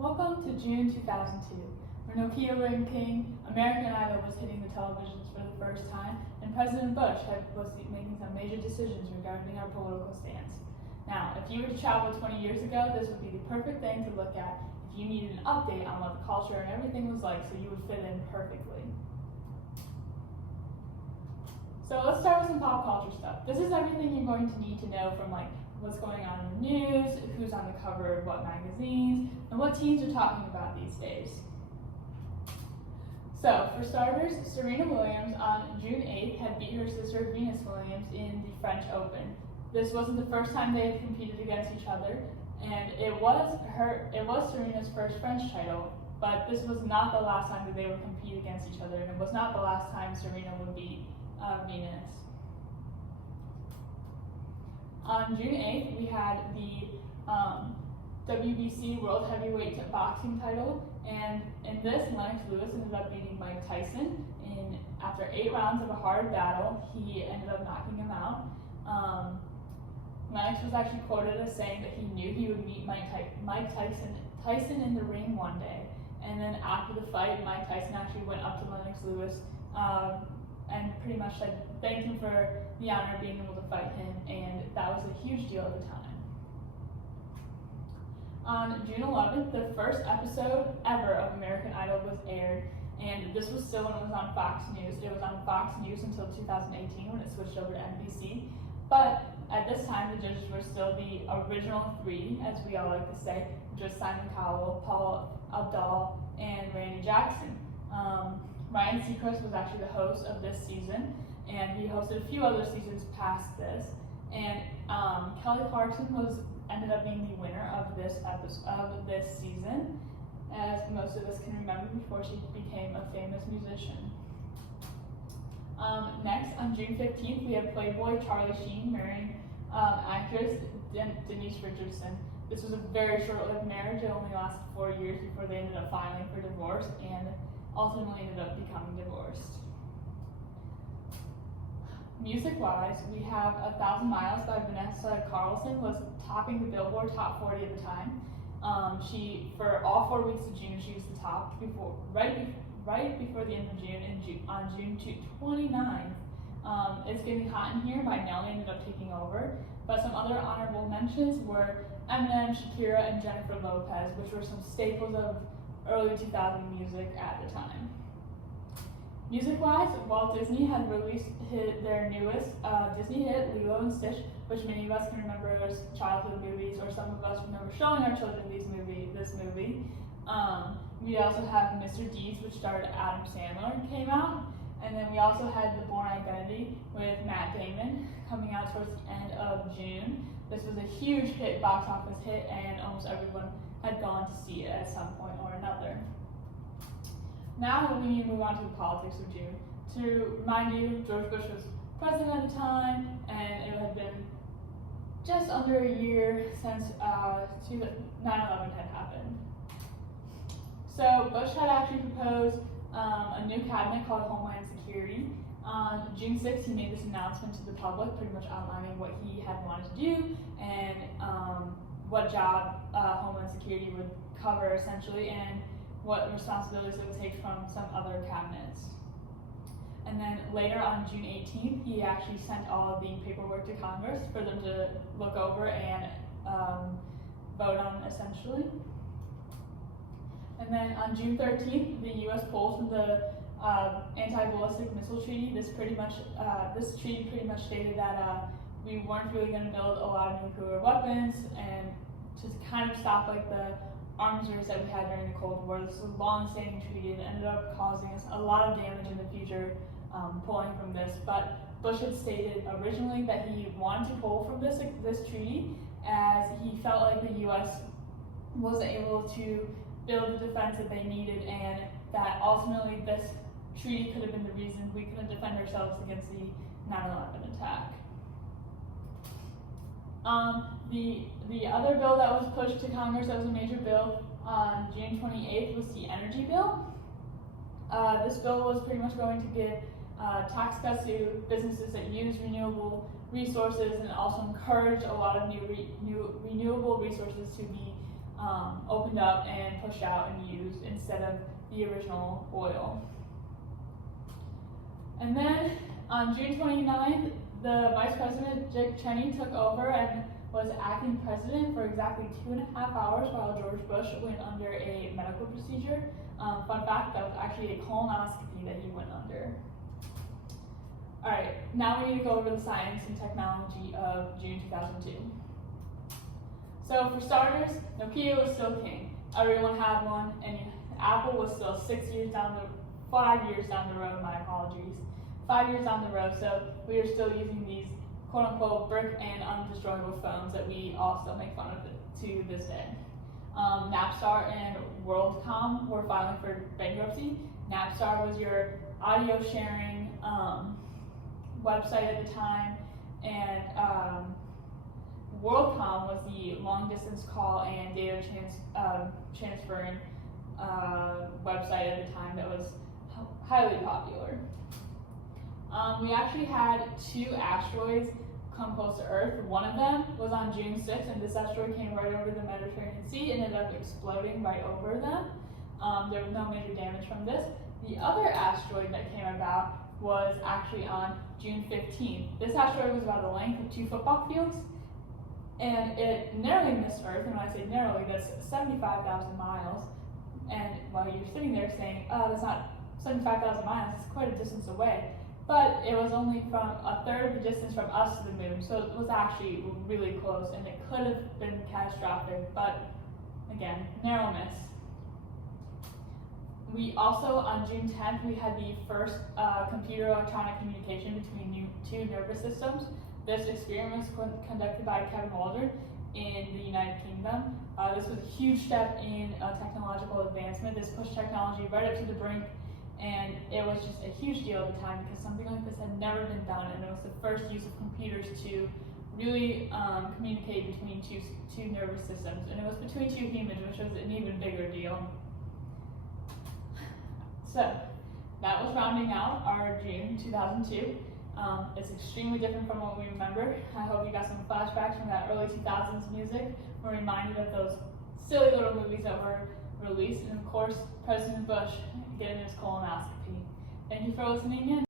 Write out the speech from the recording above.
Welcome to June 2002, where Nokia ranking American Idol was hitting the televisions for the first time, and President Bush was making some major decisions regarding our political stance. Now, if you were to travel 20 years ago, this would be the perfect thing to look at if you needed an update on what the culture and everything was like, so you would fit in perfectly. So let's start with some pop culture stuff. This is everything you're going to need to know from what's going on in the news, who's on the cover of what magazines, and what teens are talking about these days. So, for starters, Serena Williams on June 8th had beat her sister Venus Williams in the French Open. This wasn't the first time they had competed against each other, and it was Serena's first French title, but this was not the last time that they would compete against each other, and it was not the last time Serena would beat Venus. On June 8th, we had the WBC World Heavyweight Boxing title, and in this, Lennox Lewis ended up beating Mike Tyson. After 8 rounds of a hard battle, he ended up knocking him out. Lennox was actually quoted as saying that he knew he would meet Mike Tyson in the ring one day, and then after the fight, Mike Tyson actually went up to Lennox Lewis and pretty much thanked him for the honor of being able to fight him, and that was a huge deal at the time. On June 11th, the first episode ever of American Idol was aired, and this was still when it was on Fox News. It was on Fox News until 2018 when it switched over to NBC, but at this time the judges were still the original 3, as we all like to say, which was Simon Cowell, Paul Abdul, and Randy Jackson. Ryan Seacrest was actually the host of this season, and he hosted a few other seasons past this. And Kelly Clarkson ended up being the winner of this season, as most of us can remember before she became a famous musician. Next, on June 15th, we have Playboy Charlie Sheen marrying actress Denise Richardson. This was a very short-lived marriage. It only lasted 4 years before they ended up filing for divorce, and ultimately ended up becoming divorced. Music-wise, we have 1,000 Miles by Vanessa Carlson was topping the Billboard Top 40 at the time. For all 4 weeks of June, she was the top right before the end of June, and on June 29th. It's Getting Hot in Here by Nelly ended up taking over, but some other honorable mentions were Eminem, Shakira, and Jennifer Lopez, which were some staples of early 2000 music at the time. Music-wise, Walt Disney had released their newest Disney hit, Lilo and Stitch, which many of us can remember as childhood movies, or some of us remember showing our children this movie. We also have Mr. Deeds, which starred Adam Sandler, came out, and then we also had The Bourne Identity with Matt Damon coming out towards the end of June. This was a huge box office hit, and almost everyone had gone to see it at some point or another. Now we need to move on to the politics of June. To remind you, George Bush was president at the time, and it had been just under a year since 9/11 had happened. So Bush had actually proposed a new cabinet called Homeland Security. On June 6th, he made this announcement to the public, pretty much outlining what he had wanted to do and what job Homeland Security would cover, essentially, and what responsibilities it would take from some other cabinets. And then later on June 18th, he actually sent all of the paperwork to Congress for them to look over and vote on, essentially. And then on June 13th, the U.S. pulled from the anti-ballistic missile treaty. This treaty pretty much stated that we weren't really going to build a lot of nuclear weapons, and to kind of stop the arms race that we had during the Cold War. This was a long-standing treaty and ended up causing us a lot of damage in the future pulling from this. But Bush had stated originally that he wanted to pull from this treaty as he felt like the U.S. wasn't able to build the defense that they needed, and that ultimately this treaty could have been the reason we couldn't defend ourselves against the 9/11 attack. The other bill that was pushed to Congress that was a major bill on June 28th was the energy bill. This bill was pretty much going to give tax cuts to businesses that use renewable resources, and also encourage a lot of new renewable resources to be opened up and pushed out and used instead of the original oil. And then on June 29th, the Vice President, Dick Cheney, took over and was acting president for exactly 2.5 hours while George Bush went under a medical procedure. Fun fact, that was actually a colonoscopy that he went under. All right, now we need to go over the science and technology of June 2002. So for starters, Nokia was still king. Everyone had one, and Apple was still 5 years down the road, my apologies. 5 years down the road, so we are still using these quote-unquote brick and undestroyable phones that we all still make fun of to this day. Napstar and WorldCom were filing for bankruptcy. Napstar was your audio sharing website at the time, and WorldCom was the long-distance call and data transferring website at the time that was highly popular. We actually had 2 asteroids come close to Earth. One of them was on June 6th, and this asteroid came right over the Mediterranean Sea and ended up exploding right over them. There was no major damage from this. The other asteroid that came about was actually on June 15th. This asteroid was about the length of 2 football fields, and it narrowly missed Earth. And when I say narrowly, that's 75,000 miles. And while you're sitting there saying, oh, that's not 75,000 miles, it's quite a distance away. But it was only from a third of the distance from us to the moon, so it was actually really close, and it could have been catastrophic, but again, narrow miss. We also, on June 10th, we had the first computer-electronic communication between 2 nervous systems. This experiment was conducted by Kevin Waldron in the United Kingdom. This was a huge step in technological advancement. This pushed technology right up to the brink, and it was just a huge deal at the time because something like this had never been done, and it was the first use of computers to really communicate between two nervous systems, and it was between 2 humans, which was an even bigger deal. So that was rounding out our June 2002. It's extremely different from what we remember. I hope you got some flashbacks from that early 2000s music. We're reminded of those silly little movies that were released, and of course, President Bush getting his colonoscopy. Thank you for listening in.